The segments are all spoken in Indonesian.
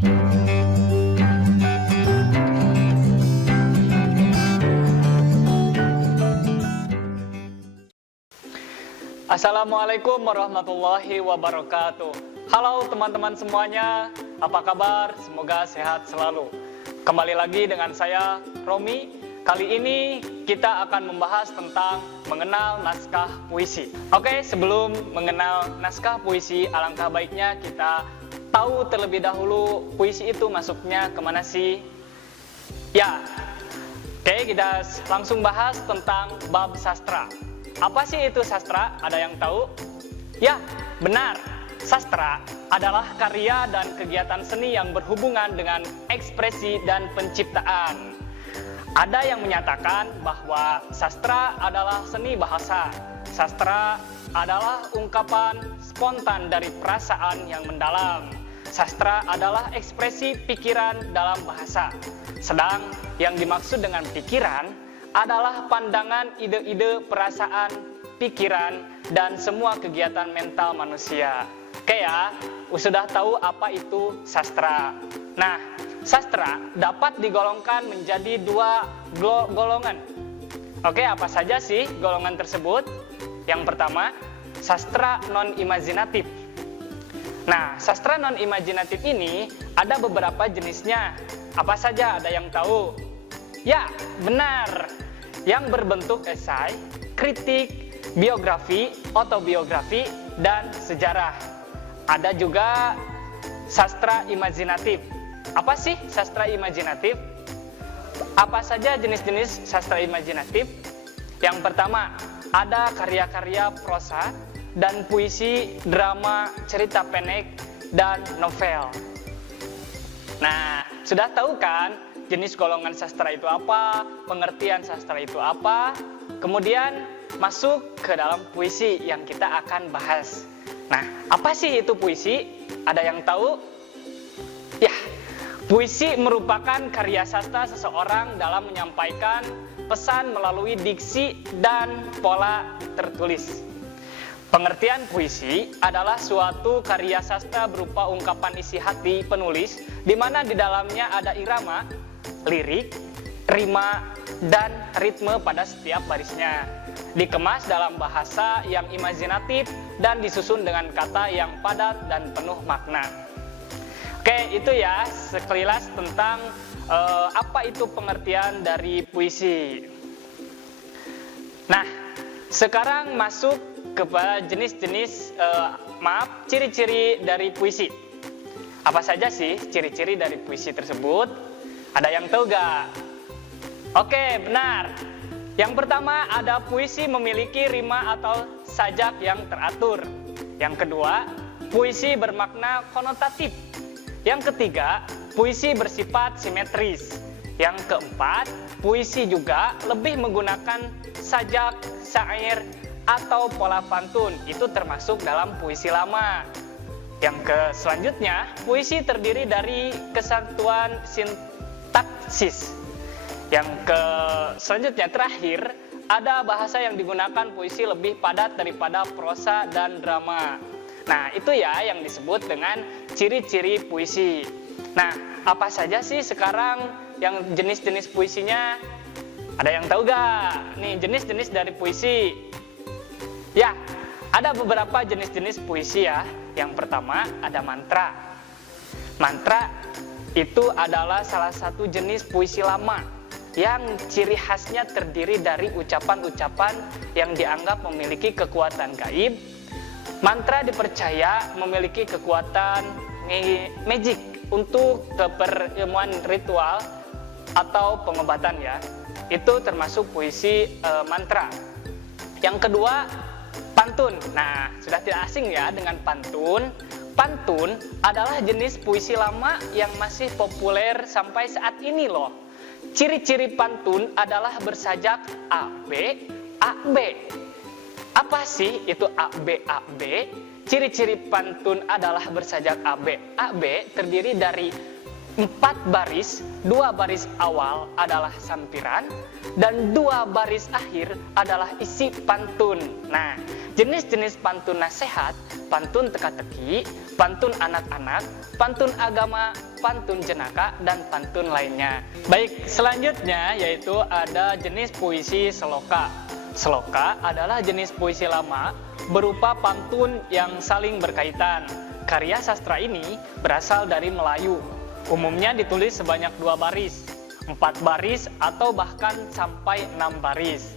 Assalamualaikum warahmatullahi wabarakatuh. Halo teman-teman semuanya, apa kabar? Semoga sehat selalu. Kembali lagi dengan saya, Romi. Kali ini kita akan membahas tentang mengenal naskah puisi. Oke, sebelum mengenal naskah puisi, alangkah baiknya kita tahu terlebih dahulu puisi itu masuknya kemana sih? Ya, oke, kita langsung bahas tentang bab sastra. Apa sih itu sastra? Ada yang tahu? Ya, benar. Sastra adalah karya dan kegiatan seni yang berhubungan dengan ekspresi dan penciptaan. Ada yang menyatakan bahwa sastra adalah seni bahasa. Sastra adalah ungkapan spontan dari perasaan yang mendalam. Sastra adalah ekspresi pikiran dalam bahasa. Sedang yang dimaksud dengan pikiran adalah pandangan, ide-ide, perasaan, pikiran, dan semua kegiatan mental manusia. Oke ya, sudah tahu apa itu sastra. Nah, sastra dapat digolongkan menjadi dua golongan. Oke, apa saja sih golongan tersebut? Yang pertama, sastra non-imajinatif. Nah, sastra non-imajinatif ini ada beberapa jenisnya. Apa saja, ada yang tahu? Ya, benar. Yang berbentuk esai, kritik, biografi, autobiografi, dan sejarah. Ada juga sastra imajinatif. Apa sih sastra imajinatif? Apa saja jenis-jenis sastra imajinatif? Yang pertama, ada karya-karya prosa dan puisi, drama, cerita pendek, dan novel. Nah, sudah tahu kan jenis golongan sastra itu apa, pengertian sastra itu apa, kemudian masuk ke dalam puisi yang kita akan bahas. Nah, apa sih itu puisi? Ada yang tahu? Ya, puisi merupakan karya sastra seseorang dalam menyampaikan pesan melalui diksi dan pola tertulis. Pengertian puisi adalah suatu karya sastra berupa ungkapan isi hati penulis, di mana di dalamnya ada irama, lirik, rima, dan ritme pada setiap barisnya. Dikemas dalam bahasa yang imajinatif dan disusun dengan kata yang padat dan penuh makna. Oke, itu ya sekilas tentang apa itu pengertian dari puisi. Nah, sekarang masuk kepada jenis-jenis, ciri-ciri dari puisi. Apa saja sih ciri-ciri dari puisi tersebut? Ada yang tahu gak? Oke, benar. Yang pertama, ada puisi memiliki rima atau sajak yang teratur. Yang kedua, puisi bermakna konotatif. Yang ketiga, puisi bersifat simetris. Yang keempat, puisi juga lebih menggunakan sajak, syair, atau pola pantun. Itu termasuk dalam puisi lama. Yang selanjutnya, puisi terdiri dari kesatuan sintaksis. Yang selanjutnya terakhir, ada bahasa yang digunakan puisi lebih padat daripada prosa dan drama. Nah, itu ya yang disebut dengan ciri-ciri puisi. Nah, apa saja sih sekarang yang jenis-jenis puisinya? Ada yang tahu gak? Nih, jenis-jenis dari puisi. Ya, ada beberapa jenis-jenis puisi ya. Yang pertama, ada mantra. Mantra itu adalah salah satu jenis puisi lama yang ciri khasnya terdiri dari ucapan-ucapan yang dianggap memiliki kekuatan gaib. Mantra dipercaya memiliki kekuatan magic untuk keperilmuan ritual atau pengobatan ya. Itu termasuk puisi mantra. Yang kedua, pantun. Nah, sudah tidak asing ya dengan pantun. Pantun adalah jenis puisi lama yang masih populer sampai saat ini loh. Ciri-ciri pantun adalah bersajak AB, AB. Apa sih itu AB, AB? Ciri-ciri pantun adalah bersajak AB. AB terdiri dari 4 baris, 2 baris awal adalah sampiran, dan 2 baris akhir adalah isi pantun. Nah, jenis-jenis pantun nasihat, pantun teka-teki, pantun anak-anak, pantun agama, pantun jenaka, dan pantun lainnya. Baik, selanjutnya yaitu ada jenis puisi seloka. Seloka adalah jenis puisi lama berupa pantun yang saling berkaitan. Karya sastra ini berasal dari Melayu. Umumnya ditulis sebanyak 2 baris, 4 baris, atau bahkan sampai 6 baris.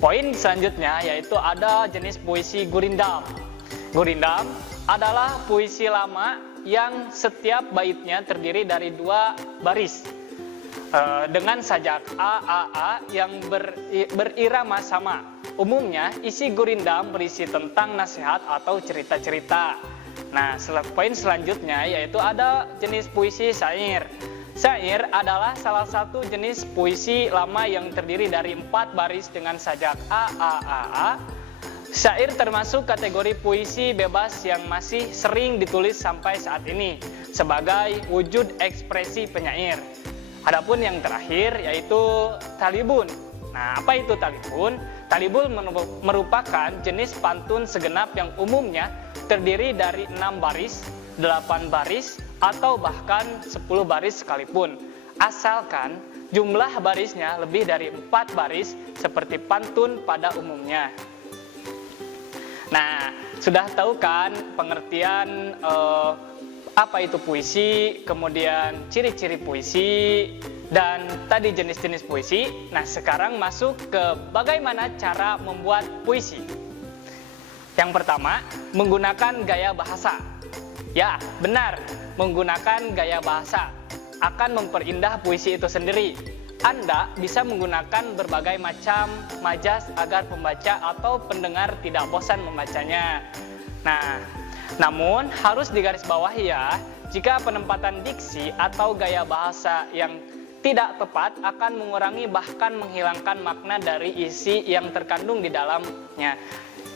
Poin selanjutnya yaitu ada jenis puisi gurindam. Gurindam adalah puisi lama yang setiap baitnya terdiri dari 2 baris dengan sajak A yang berirama sama. Umumnya isi gurindam berisi tentang nasihat atau cerita-cerita. Nah, poin selanjutnya yaitu ada jenis puisi syair. Syair adalah salah satu jenis puisi lama yang terdiri dari 4 baris dengan sajak A. Syair termasuk kategori puisi bebas yang masih sering ditulis sampai saat ini sebagai wujud ekspresi penyair. Adapun yang terakhir yaitu talibun. Nah, apa itu talibun? Talibun merupakan jenis pantun segenap yang umumnya terdiri dari 6 baris, 8 baris, atau bahkan 10 baris sekalipun. Asalkan jumlah barisnya lebih dari 4 baris seperti pantun pada umumnya. Nah, sudah tahu kan pengertian apa itu puisi, kemudian ciri-ciri puisi, dan tadi jenis-jenis puisi. Nah, sekarang masuk ke bagaimana cara membuat puisi. Yang pertama, menggunakan gaya bahasa. Ya, benar, menggunakan gaya bahasa akan memperindah puisi itu sendiri. Anda bisa menggunakan berbagai macam majas agar pembaca atau pendengar tidak bosan membacanya. Nah, namun harus digarisbawahi ya, jika penempatan diksi atau gaya bahasa yang tidak tepat akan mengurangi bahkan menghilangkan makna dari isi yang terkandung di dalamnya.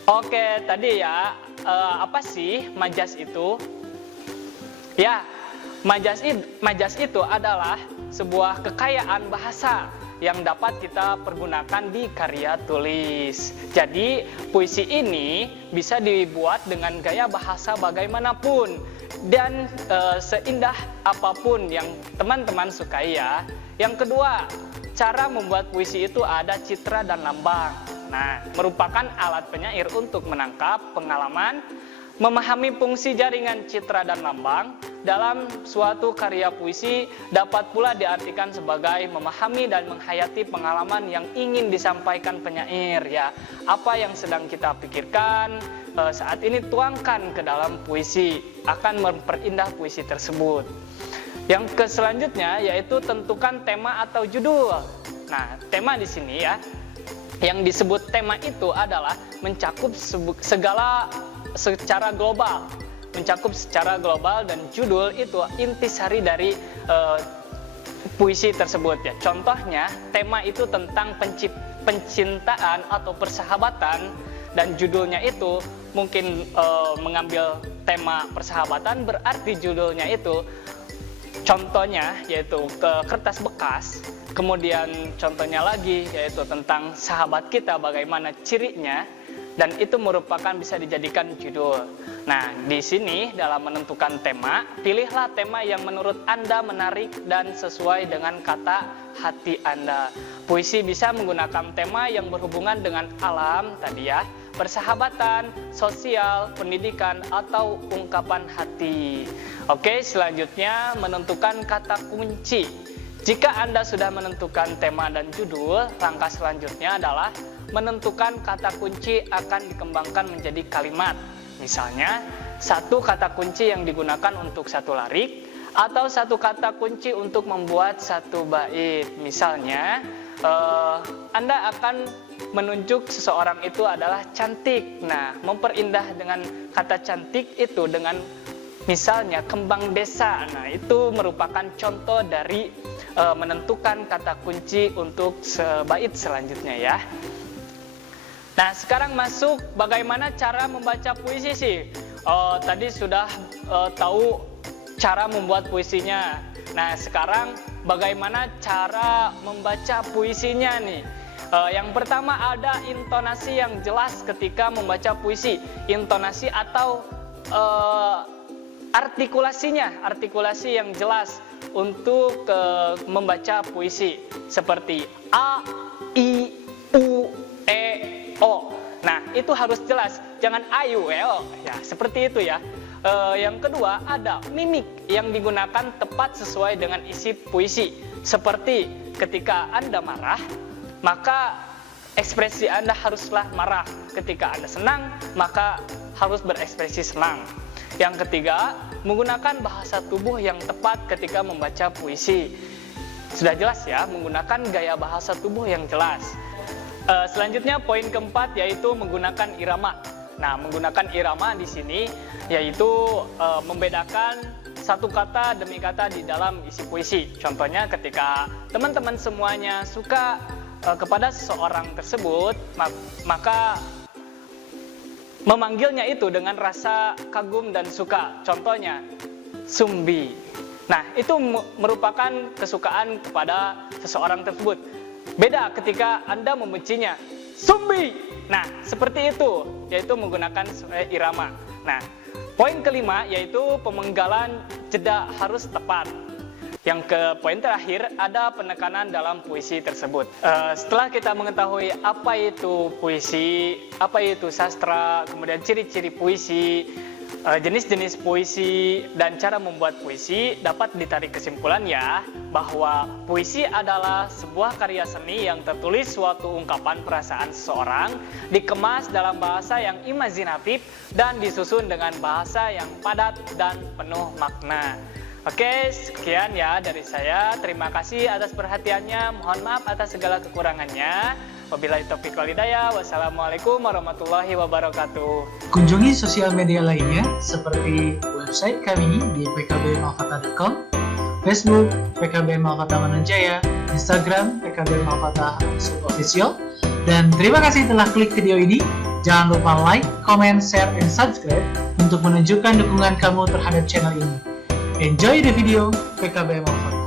Oke, tadi ya, apa sih majas itu? Ya, majas itu adalah sebuah kekayaan bahasa yang dapat kita pergunakan di karya tulis. Jadi, puisi ini bisa dibuat dengan gaya bahasa bagaimanapun dan seindah apapun yang teman-teman sukai ya. Yang kedua, cara membuat puisi itu ada citra dan lambang. Nah, merupakan alat penyair untuk menangkap pengalaman, memahami fungsi jaringan citra dan lambang dalam suatu karya puisi dapat pula diartikan sebagai memahami dan menghayati pengalaman yang ingin disampaikan penyair ya. Apa yang sedang kita pikirkan saat ini tuangkan ke dalam puisi akan memperindah puisi tersebut. Yang selanjutnya yaitu tentukan tema atau judul. Nah, tema di sini ya, yang disebut tema itu adalah mencakup segala secara global, dan judul itu intisari dari puisi tersebut ya. Contohnya, tema itu tentang pencintaan atau persahabatan dan judulnya itu mungkin mengambil tema persahabatan, berarti judulnya itu contohnya yaitu ke kertas bekas. Kemudian contohnya lagi yaitu tentang sahabat kita, bagaimana cirinya, dan itu merupakan bisa dijadikan judul. Nah, di sini dalam menentukan tema, pilihlah tema yang menurut Anda menarik dan sesuai dengan kata hati Anda. Puisi bisa menggunakan tema yang berhubungan dengan alam tadi ya, persahabatan, sosial, pendidikan, atau ungkapan hati. Oke, selanjutnya menentukan kata kunci. Jika Anda sudah menentukan tema dan judul, langkah selanjutnya adalah menentukan kata kunci akan dikembangkan menjadi kalimat. Misalnya, satu kata kunci yang digunakan untuk satu lirik, atau satu kata kunci untuk membuat satu bait. Misalnya, Anda akan menunjuk seseorang itu adalah cantik. Nah, memperindah dengan kata cantik itu dengan misalnya kembang desa. Nah, itu merupakan contoh dari menentukan kata kunci untuk bait selanjutnya ya. Nah, sekarang masuk bagaimana cara membaca puisi sih. Tadi sudah tahu cara membuat puisinya. Nah, sekarang bagaimana cara membaca puisinya nih? Yang pertama ada intonasi yang jelas ketika membaca puisi. Intonasi atau artikulasi yang jelas untuk membaca puisi. Seperti A, I, U, E, O. Nah, itu harus jelas. Jangan ayu, ya, seperti itu ya. Yang kedua ada mimik yang digunakan tepat sesuai dengan isi puisi. Seperti ketika Anda marah, maka ekspresi Anda haruslah marah. Ketika Anda senang, maka harus berekspresi senang. Yang ketiga, menggunakan bahasa tubuh yang tepat ketika membaca puisi. Sudah jelas ya, menggunakan gaya bahasa tubuh yang jelas. Selanjutnya poin keempat yaitu menggunakan irama. Nah, menggunakan irama di sini yaitu membedakan satu kata demi kata di dalam isi puisi. Contohnya ketika teman-teman semuanya suka kepada seseorang tersebut, maka memanggilnya itu dengan rasa kagum dan suka. Contohnya, Sumbi. Nah, itu merupakan kesukaan kepada seseorang tersebut. Beda ketika Anda membencinya, Sumbi. Nah, seperti itu, yaitu menggunakan irama. Nah, poin kelima yaitu pemenggalan jeda harus tepat. Yang ke poin terakhir ada penekanan dalam puisi tersebut. Setelah kita mengetahui apa itu puisi, apa itu sastra, kemudian ciri-ciri puisi, jenis-jenis puisi, dan cara membuat puisi, dapat ditarik kesimpulan ya bahwa puisi adalah sebuah karya seni yang tertulis suatu ungkapan perasaan seseorang, dikemas dalam bahasa yang imajinatif dan disusun dengan bahasa yang padat dan penuh makna. Oke, sekian ya dari saya. Terima kasih atas perhatiannya. Mohon maaf atas segala kekurangannya. Wabillahi taufiq wal hidayah. Wassalamualaikum warahmatullahi wabarakatuh. Kunjungi sosial media lainnya seperti website kami di pkbmalfatah.com, Facebook PKB Malfatah Mananjaya, Instagram PKB Malfatah Official. Dan terima kasih telah klik video ini. Jangan lupa like, comment, share, dan subscribe untuk menunjukkan dukungan kamu terhadap channel ini. Enjoy the video PKB Malfatah.